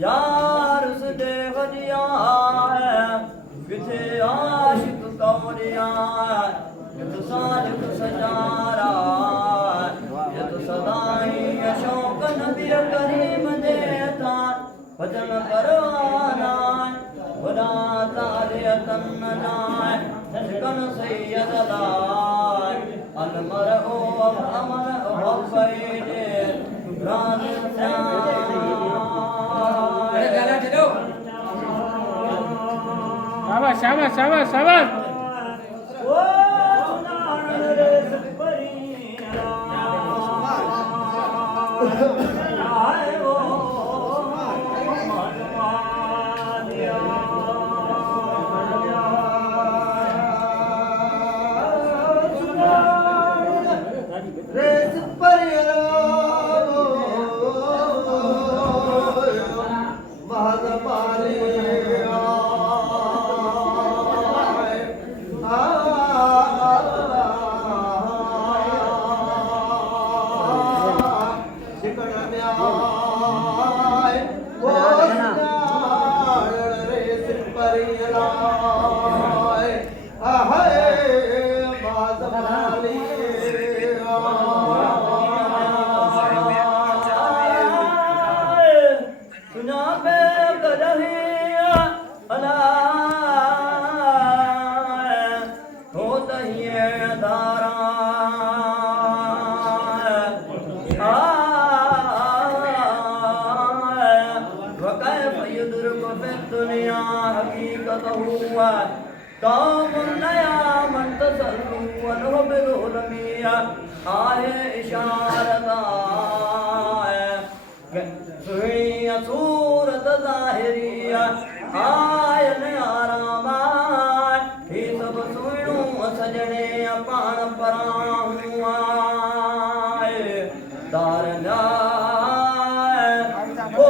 यार उस देव दिया किथे आशिक कौरिया ये तो सालिक सजारा ये तो सदाई अशोक नबी करीम देता भजन परवाना खुदा तारे तन्नाय कन सैयद लाय अनमर ओ अमर ओ फैदे राज शाबाश शाबाश शाबाश सूरत ज़ाहिरिया आयन आरामा ही सब सुणू सजने पाण पराहुआ तारना ओ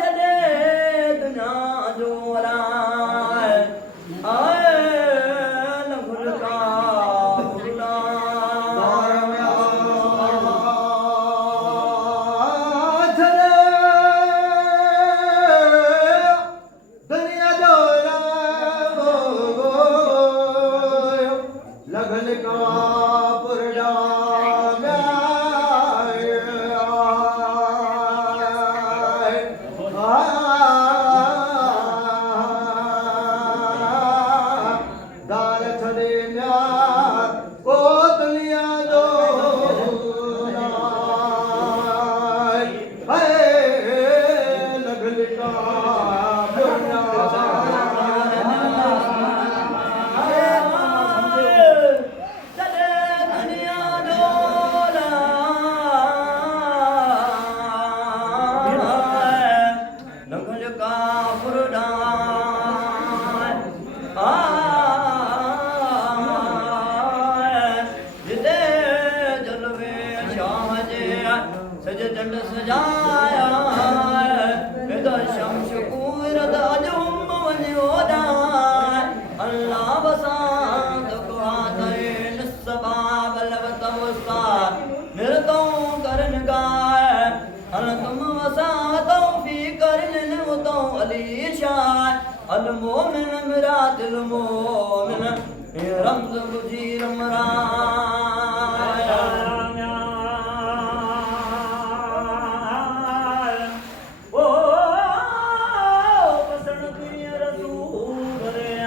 चले दुनिया जोरा आए लघुल का अल मोमिन मेरा दिल मोमिन रमज गुजीर मराया ओ पसंद की रसूल रे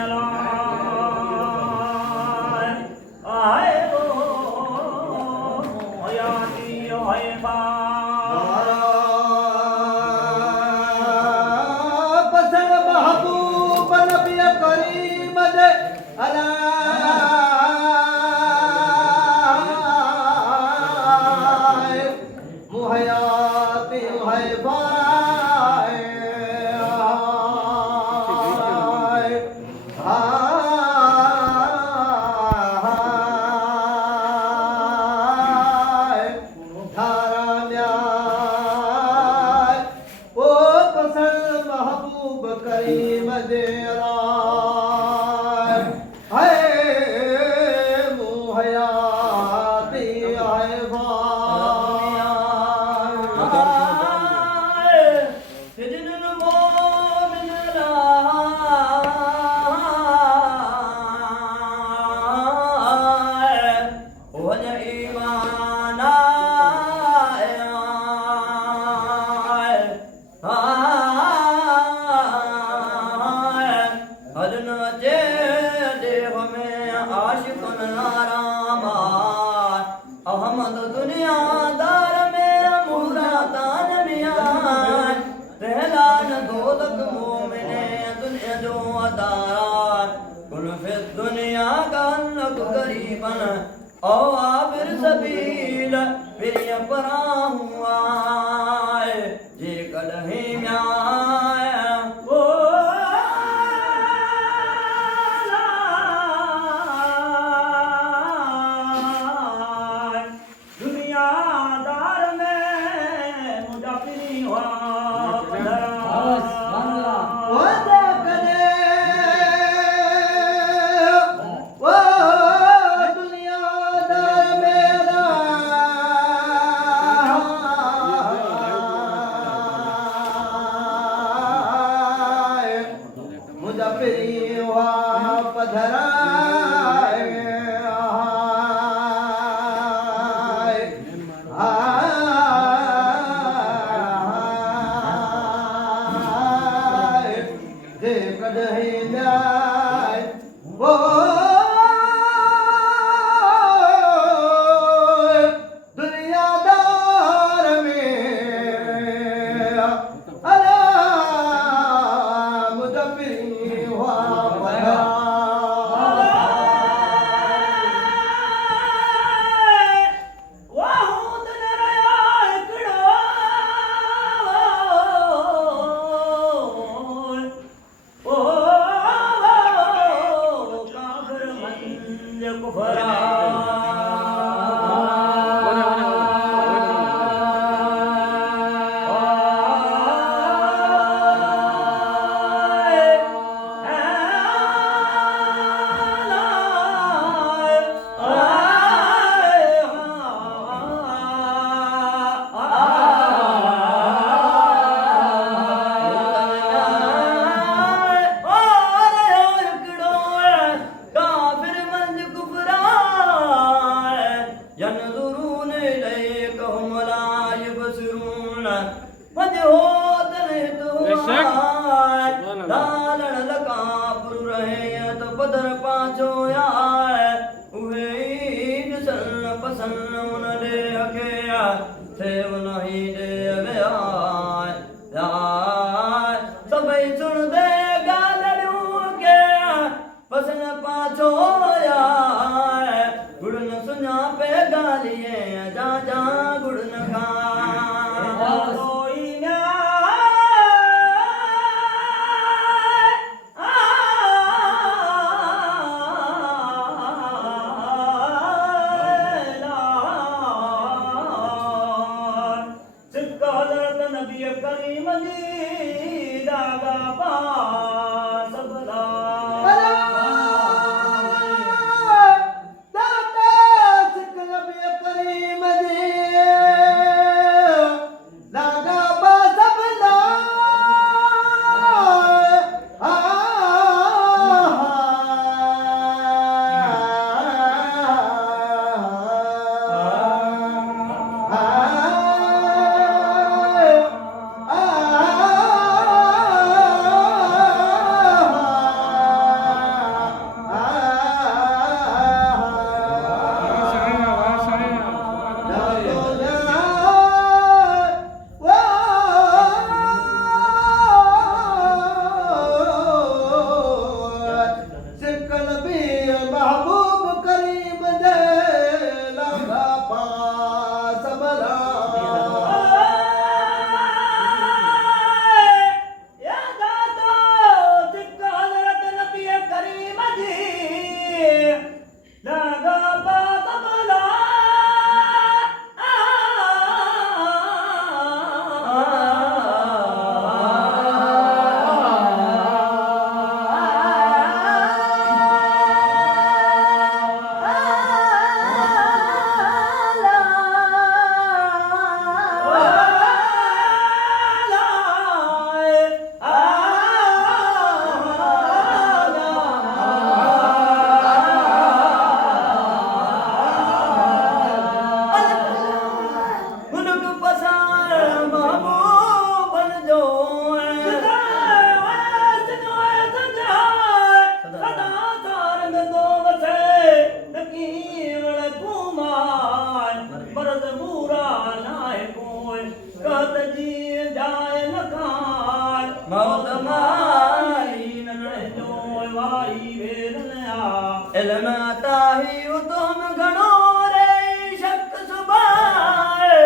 इल्म ताही उतम घणो रे शक सुभाए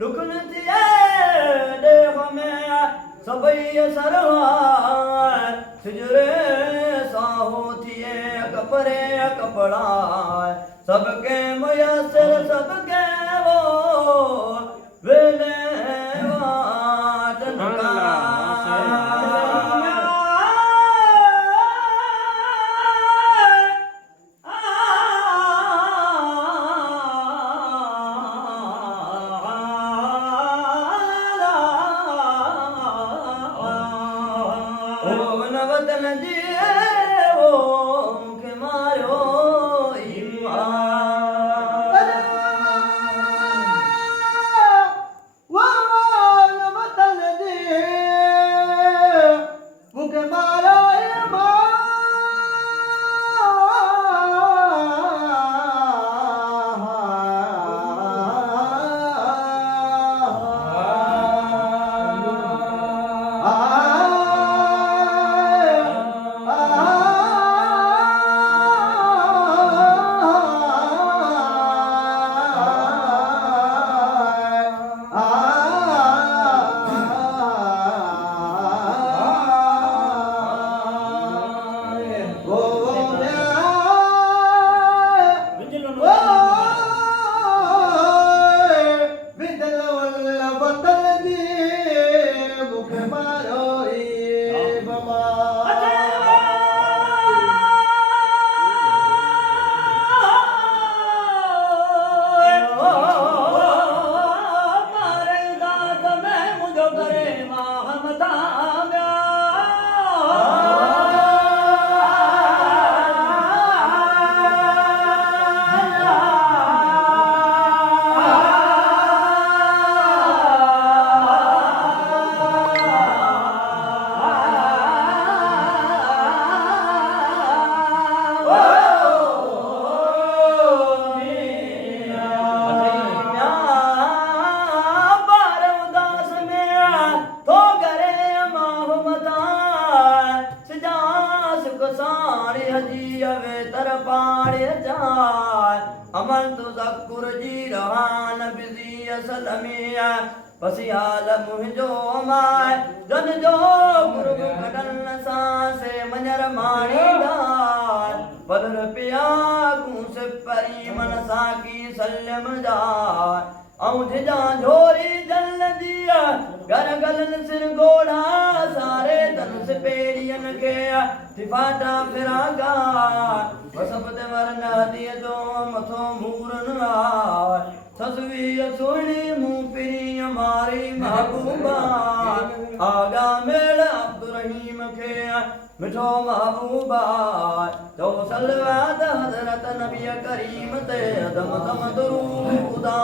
दुखन थिए देह में सभई सरवाए सिजरे साहो थिए कपरे कपड़ा सबके मुयसर सबके वो वेले वाटन का वतन दिए वो मुखे मारो वतन दिए मुखे मारो अमल तुज़कुर जी रहान बिज़ी असल में पसियाल मुंहिंजो माए जन जो गुरु कटन सांसे मंजर माणी दार बदर पिया गूंस परी मन साकी सल्यम जार औंध जा झोरी जल दिया घर गलन सिर गोढ़ा सारे तन से पेड़ियन के तिफाटा फिरागा वसपत वरन दिए दो मथो मूरन आए ससवी सुनी मुंह पिरी हमारी महबूबा आगा मेल अब्दुर्रहीम के मिठो महबूबा तो सलवात हजरत नबी करीम ते दम दम दुरूदा